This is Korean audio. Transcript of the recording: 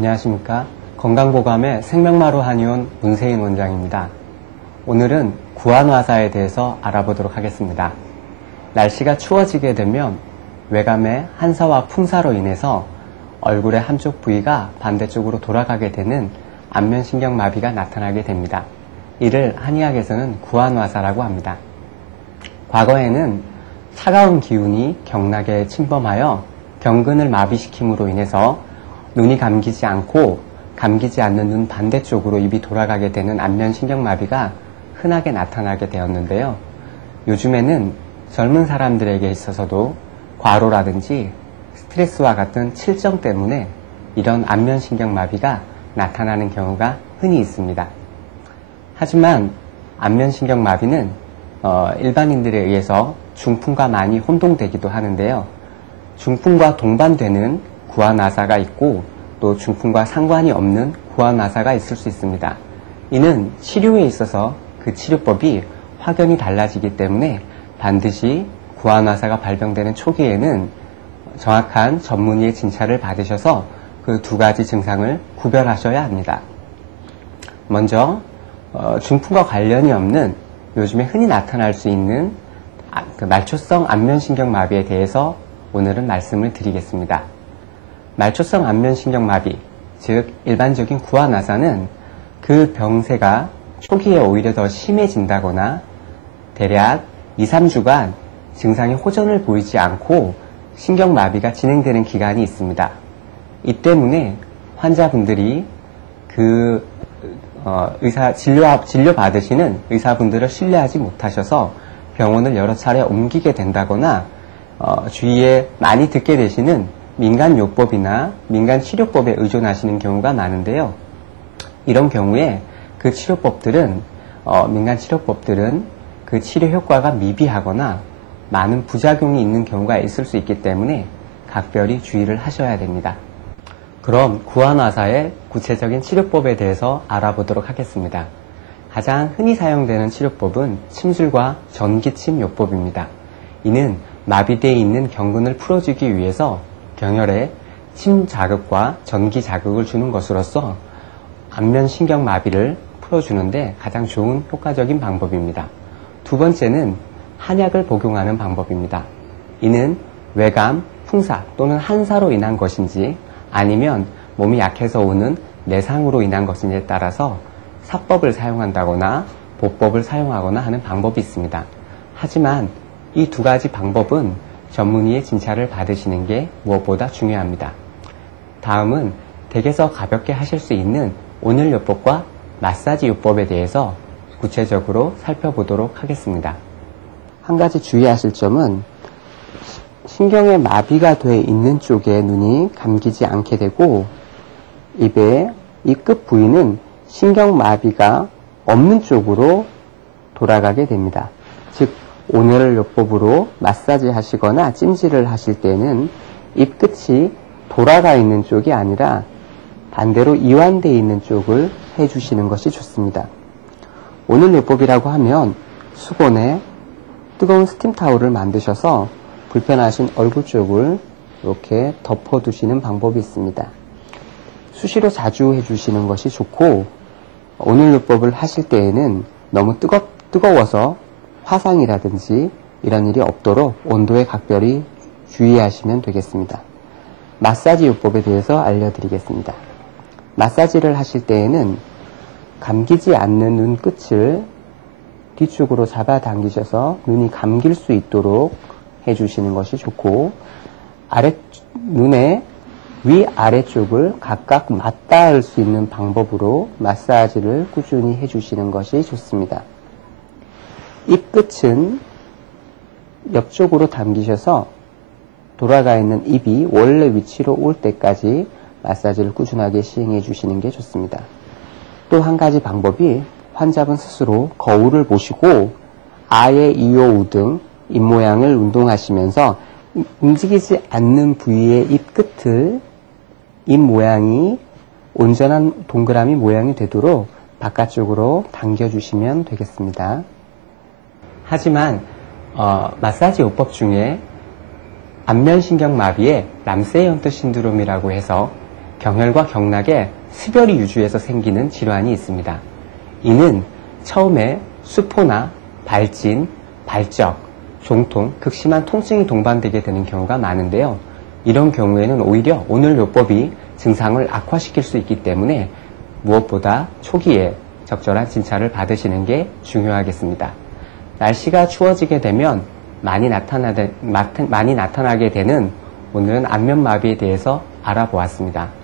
안녕하십니까. 건강보감의 생명마루 한의원 문세인 원장입니다. 오늘은 구안화사에 대해서 알아보도록 하겠습니다. 날씨가 추워지게 되면 외감의 한사와 풍사로 인해서 얼굴의 한쪽 부위가 반대쪽으로 돌아가게 되는 안면신경마비가 나타나게 됩니다. 이를 한의학에서는 구안화사라고 합니다. 과거에는 차가운 기운이 경락에 침범하여 경근을 마비시킴으로 인해서 눈이 감기지 않고 감기지 않는 눈 반대쪽으로 입이 돌아가게 되는 안면신경마비가 흔하게 나타나게 되었는데요. 요즘에는 젊은 사람들에게 있어서도 과로라든지 스트레스와 같은 칠정 때문에 이런 안면신경마비가 나타나는 경우가 흔히 있습니다. 하지만 안면신경마비는 일반인들에 의해서 중풍과 많이 혼동되기도 하는데요. 중풍과 동반되는 구안화사가 있고 또 중풍과 상관이 없는 구안화사가 있을 수 있습니다. 이는 치료에 있어서 그 치료법이 확연히 달라지기 때문에 반드시 구안화사가 발병되는 초기에는 정확한 전문의의 진찰을 받으셔서 그 두 가지 증상을 구별하셔야 합니다. 먼저 중풍과 관련이 없는 요즘에 흔히 나타날 수 있는 말초성 안면신경마비에 대해서 오늘은 말씀을 드리겠습니다. 말초성 안면신경마비, 즉 일반적인 구안화사는 그 병세가 초기에 오히려 더 심해진다거나 대략 2, 3주간 증상이 호전을 보이지 않고 신경마비가 진행되는 기간이 있습니다. 이 때문에 환자분들이 진료 받으시는 의사분들을 신뢰하지 못하셔서 병원을 여러 차례 옮기게 된다거나 주위에 많이 듣게 되시는 민간요법이나 민간치료법에 의존하시는 경우가 많은데요. 이런 경우에 그 치료법들은 민간치료법들은 그 치료 효과가 미비하거나 많은 부작용이 있는 경우가 있을 수 있기 때문에 각별히 주의를 하셔야 됩니다. 그럼 구안화사의 구체적인 치료법에 대해서 알아보도록 하겠습니다. 가장 흔히 사용되는 치료법은 침술과 전기침요법입니다. 이는 마비되어 있는 경근을 풀어주기 위해서 경혈에 침 자극과 전기 자극을 주는 것으로서 안면신경마비를 풀어주는데 가장 좋은 효과적인 방법입니다. 두 번째는 한약을 복용하는 방법입니다. 이는 외감, 풍사 또는 한사로 인한 것인지 아니면 몸이 약해서 오는 내상으로 인한 것인지에 따라서 사법을 사용한다거나 보법을 사용하거나 하는 방법이 있습니다. 하지만 이 두 가지 방법은 전문의의 진찰을 받으시는 게 무엇보다 중요합니다. 다음은 댁에서 가볍게 하실 수 있는 온열요법과 마사지요법에 대해서 구체적으로 살펴보도록 하겠습니다. 한 가지 주의하실 점은 신경에 마비가 되어 있는 쪽에 눈이 감기지 않게 되고 입의 입 끝 부위는 신경마비가 없는 쪽으로 돌아가게 됩니다. 즉 온열요법으로 마사지 하시거나 찜질을 하실 때는 입 끝이 돌아가 있는 쪽이 아니라 반대로 이완되어 있는 쪽을 해주시는 것이 좋습니다. 온열요법이라고 하면 수건에 뜨거운 스팀타올을 만드셔서 불편하신 얼굴 쪽을 이렇게 덮어두시는 방법이 있습니다. 수시로 자주 해주시는 것이 좋고 온열요법을 하실 때에는 너무 뜨거워서 화상이라든지 이런 일이 없도록 온도에 각별히 주의하시면 되겠습니다. 마사지 요법에 대해서 알려드리겠습니다. 마사지를 하실 때에는 감기지 않는 눈 끝을 뒤쪽으로 잡아당기셔서 눈이 감길 수 있도록 해주시는 것이 좋고 눈의 위아래쪽을 각각 맞닿을 수 있는 방법으로 마사지를 꾸준히 해주시는 것이 좋습니다. 입 끝은 옆쪽으로 당기셔서 돌아가 있는 입이 원래 위치로 올 때까지 마사지를 꾸준하게 시행해 주시는 게 좋습니다. 또 한 가지 방법이 환자분 스스로 거울을 보시고 아의 이오우 등 입모양을 운동하시면서 움직이지 않는 부위의 입 끝을 입 모양이 온전한 동그라미 모양이 되도록 바깥쪽으로 당겨주시면 되겠습니다. 하지만 마사지 요법 중에 안면신경마비에 람세이헌트 신드롬이라고 해서 경혈과 경락에 습열이 유주해서 생기는 질환이 있습니다. 이는 처음에 수포나 발진, 발적, 종통, 극심한 통증이 동반되게 되는 경우가 많은데요. 이런 경우에는 오히려 오늘 요법이 증상을 악화시킬 수 있기 때문에 무엇보다 초기에 적절한 진찰을 받으시는 게 중요하겠습니다. 날씨가 추워지게 되면 많이 나타나게 되는 오늘은 안면마비에 대해서 알아보았습니다.